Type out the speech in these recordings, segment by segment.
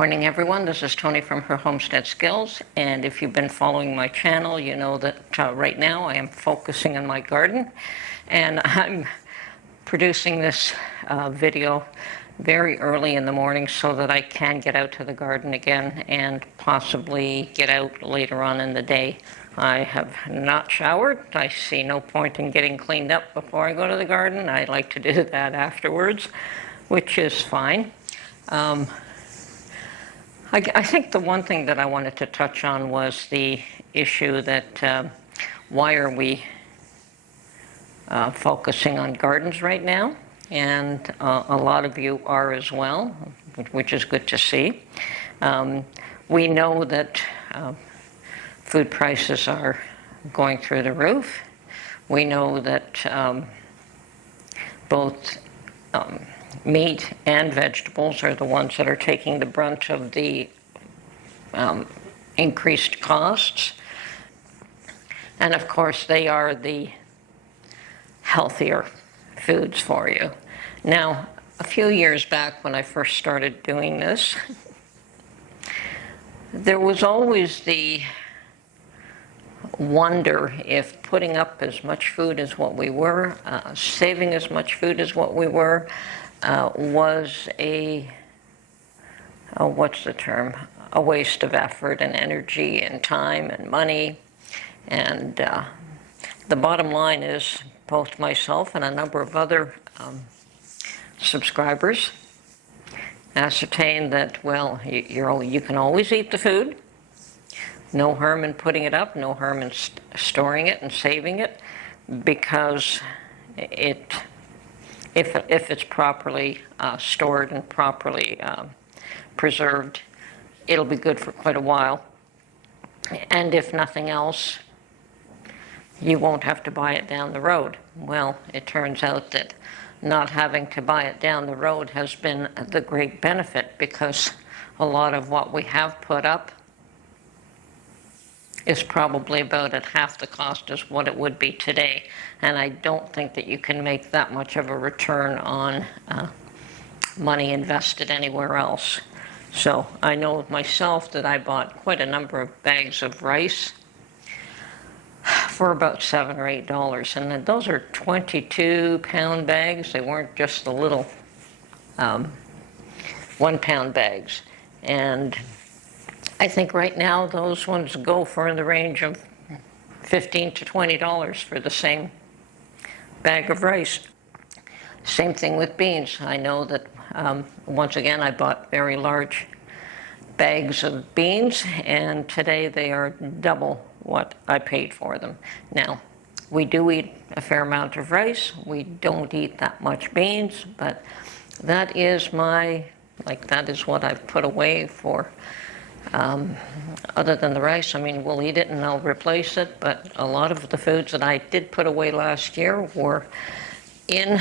Morning everyone, this is Tony from Her Homestead Skills, and if you've been following my channel you know that right now I am focusing on my garden, and I'm producing this video very early in the morning so that I can get out to the garden again and possibly get out later on in the day. I have not showered. I see no point in getting cleaned up before I go to the garden. I like to do that afterwards, which is fine. I think the one thing that I wanted to touch on was the issue that why are we focusing on gardens right now? And a lot of you are as well, which is good to see. We know that food prices are going through the roof. We know that both meat and vegetables are the ones that are taking the brunt of the increased costs. And of course, they are the healthier foods for you. Now, a few years back when I first started doing this, there was always the wonder if putting up as much food as what we were, saving as much food as what we were, was what's the term? A waste of effort and energy and time and money. And the bottom line is both myself and a number of other subscribers ascertained that, well, you can always eat the food. No harm in putting it up, no harm in storing it and saving it, because if it's properly stored and properly preserved, it'll be good for quite a while. And if nothing else, you won't have to buy it down the road. Well, it turns out that not having to buy it down the road has been the great benefit, because a lot of what we have put up is probably about at half the cost as what it would be today. And I don't think that you can make that much of a return on money invested anywhere else. So I know myself that I bought quite a number of bags of rice for about $7 or $8. And those are 22-pound bags. They weren't just the little 1-pound bags. And I think right now those ones go for in the range of $15 to $20 for the same bag of rice. Same thing with beans. I know that once again I bought very large bags of beans, and today they are double what I paid for them. Now, we do eat a fair amount of rice. We don't eat that much beans, but that is that is what I've put away for. Other than the rice, I mean, we'll eat it and I'll replace it, but a lot of the foods that I did put away last year were in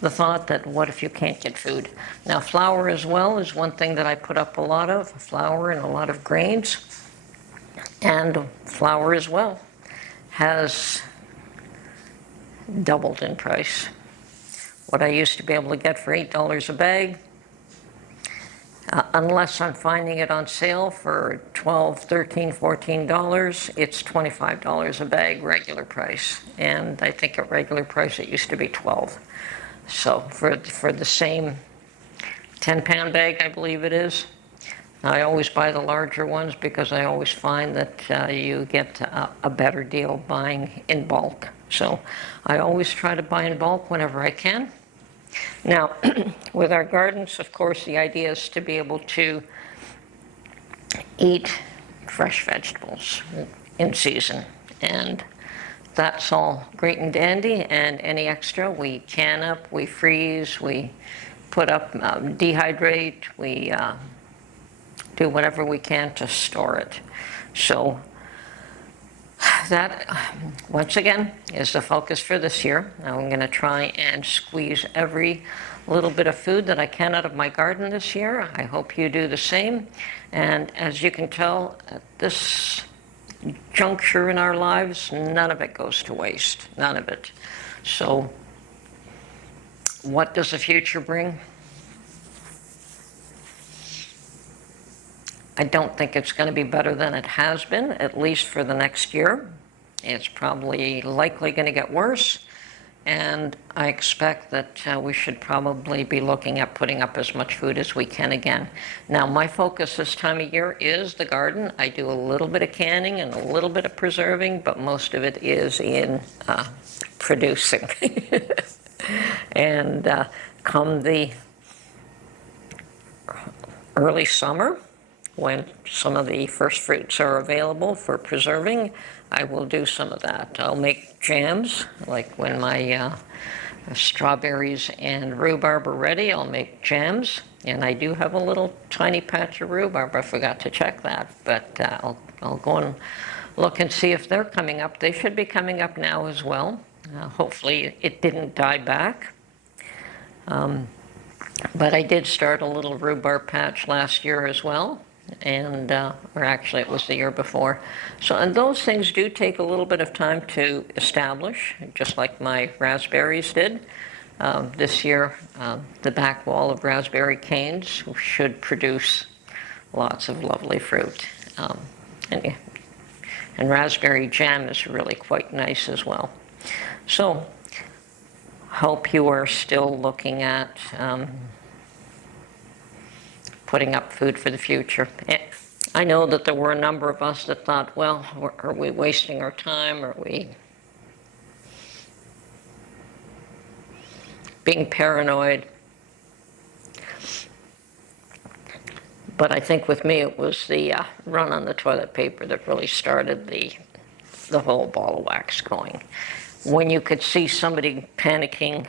the thought that what if you can't get food? Now, flour as well is one thing that I put up a lot of, flour and a lot of grains. And flour as well has doubled in price. What I used to be able to get for $8 a bag, unless I'm finding it on sale for $12, $13, $14, it's $25 a bag regular price. And I think at regular price it used to be $12. So for the same 10-pound bag, I believe it is, I always buy the larger ones because I always find that you get a better deal buying in bulk. So I always try to buy in bulk whenever I can. Now, with our gardens, of course, the idea is to be able to eat fresh vegetables in season. And that's all great and dandy, and any extra we can up, we freeze, we put up, dehydrate, we do whatever we can to store it. So that, once again, is the focus for this year. Now I'm going to try and squeeze every little bit of food that I can out of my garden this year. I hope you do the same. And as you can tell, at this juncture in our lives, none of it goes to waste. None of it. So what does the future bring? I don't think it's going to be better than it has been, at least for the next year. It's probably likely going to get worse. And I expect that we should probably be looking at putting up as much food as we can again. Now, my focus this time of year is the garden. I do a little bit of canning and a little bit of preserving, but most of it is in producing. And come the early summer, when some of the first fruits are available for preserving, I will do some of that. I'll make jams, like when my strawberries and rhubarb are ready, I'll make jams. And I do have a little tiny patch of rhubarb. I forgot to check that, but I'll go and look and see if they're coming up. They should be coming up now as well. Hopefully it didn't die back. But I did start a little rhubarb patch last year as well. And, or actually it was the year before. So, and those things do take a little bit of time to establish, just like my raspberries did. This year, the back wall of raspberry canes should produce lots of lovely fruit. And raspberry jam is really quite nice as well. So, hope you are still looking at putting up food for the future. I know that there were a number of us that thought, well, are we wasting our time? Are we being paranoid? But I think with me it was the run on the toilet paper that really started the whole ball of wax going. When you could see somebody panicking,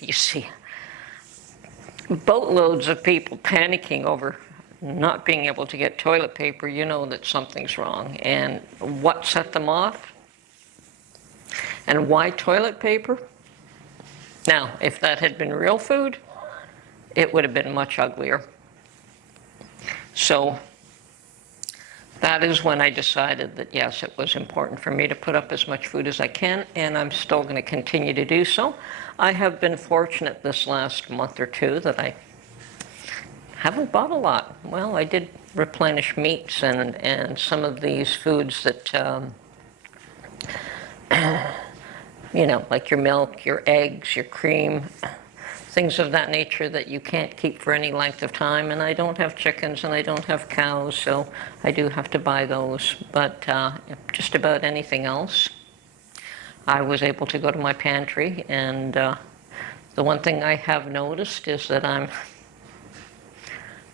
you see boatloads of people panicking over not being able to get toilet paper, you know that something's wrong. And what set them off? And why toilet paper? Now, if that had been real food, it would have been much uglier. So that is when I decided that, yes, it was important for me to put up as much food as I can, and I'm still going to continue to do so. I have been fortunate this last month or two that I haven't bought a lot. Well, I did replenish meats and some of these foods that, you know, like your milk, your eggs, your cream, things of that nature that you can't keep for any length of time. And I don't have chickens and I don't have cows, so I do have to buy those. But just about anything else, I was able to go to my pantry. And the one thing I have noticed is that I'm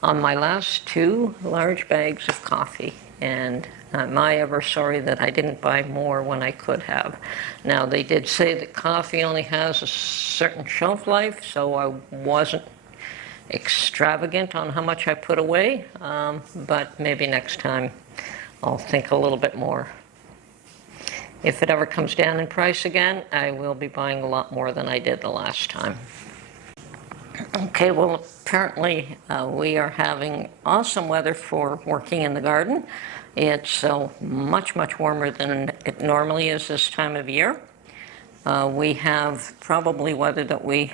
on my last 2 large bags of coffee. And am I ever sorry that I didn't buy more when I could have. Now, they did say that coffee only has a certain shelf life, so I wasn't extravagant on how much I put away, but maybe next time I'll think a little bit more. If it ever comes down in price again, I will be buying a lot more than I did the last time. Okay, well, apparently we are having awesome weather for working in the garden. It's much, much warmer than it normally is this time of year. We have probably weather that we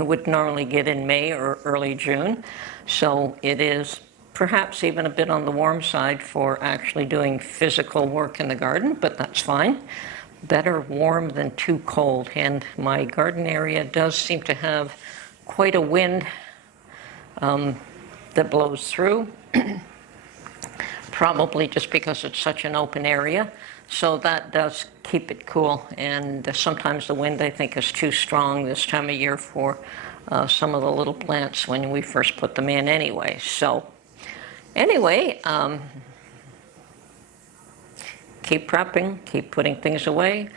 would normally get in May or early June. So it is perhaps even a bit on the warm side for actually doing physical work in the garden, but that's fine. Better warm than too cold. And my garden area does seem to have quite a wind that blows through, probably just because it's such an open area. So that does keep it cool. And sometimes the wind, I think, is too strong this time of year for some of the little plants when we first put them in anyway. So anyway, keep prepping, keep putting things away.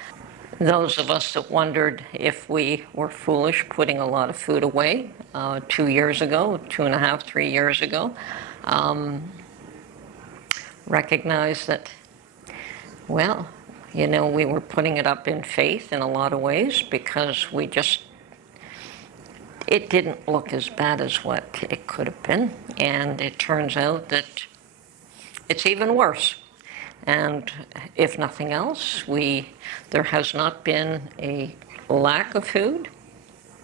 Those of us that wondered if we were foolish putting a lot of food away 2 years ago, 2.5, 3 years ago, recognize that, well, you know, we were putting it up in faith in a lot of ways because it didn't look as bad as what it could have been. And it turns out that it's even worse. And if nothing else, there has not been a lack of food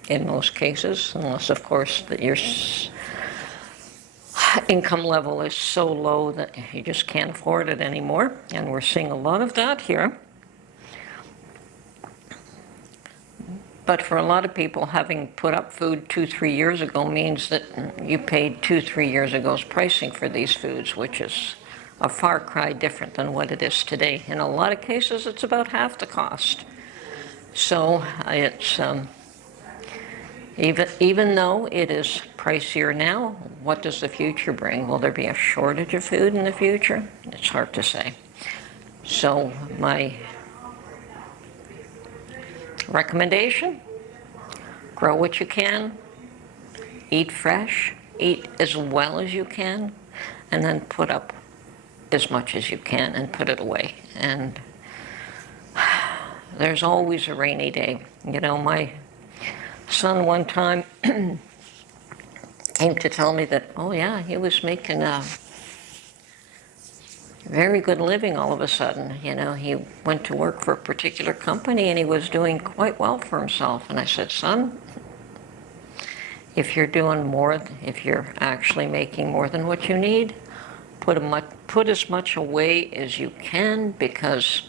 in most cases, unless, of course, that you're income level is so low that you just can't afford it anymore, and we're seeing a lot of that here. But for a lot of people, having put up food 2-3 years ago means that you paid 2-3 years ago's pricing for these foods, which is a far cry different than what it is today. In a lot of cases, it's about half the cost. So it's even though it is pricier now, what does the future bring? Will there be a shortage of food in the future? It's hard to say. So my recommendation: grow what you can, eat fresh, eat as well as you can, and then put up as much as you can and put it away. And there's always a rainy day. You know, my son one time came to tell me that, oh yeah, he was making a very good living all of a sudden. You know, he went to work for a particular company and he was doing quite well for himself. And I said, son, if you're doing more, if you're actually making more than what you need, put as much away as you can, because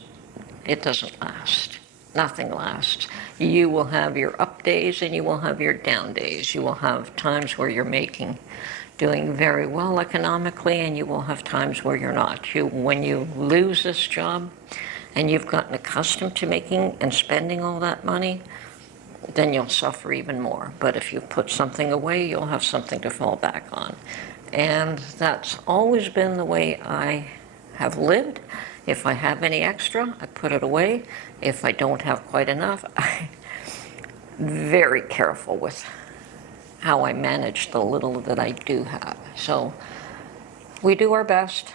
it doesn't last. Nothing lasts. You will have your up days and you will have your down days. You will have times where you're doing very well economically, and you will have times where you're not. When you lose this job and you've gotten accustomed to making and spending all that money, then you'll suffer even more. But if you put something away, you'll have something to fall back on. And that's always been the way I have lived. If I have any extra, I put it away. If I don't have quite enough, I'm very careful with how I manage the little that I do have. So we do our best.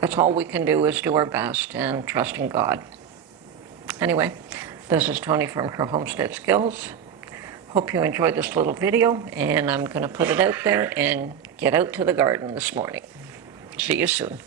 That's all we can do, is do our best and trust in God. Anyway, this is Tony from Her Homestead Skills. Hope you enjoyed this little video, and I'm going to put it out there and get out to the garden this morning. See you soon.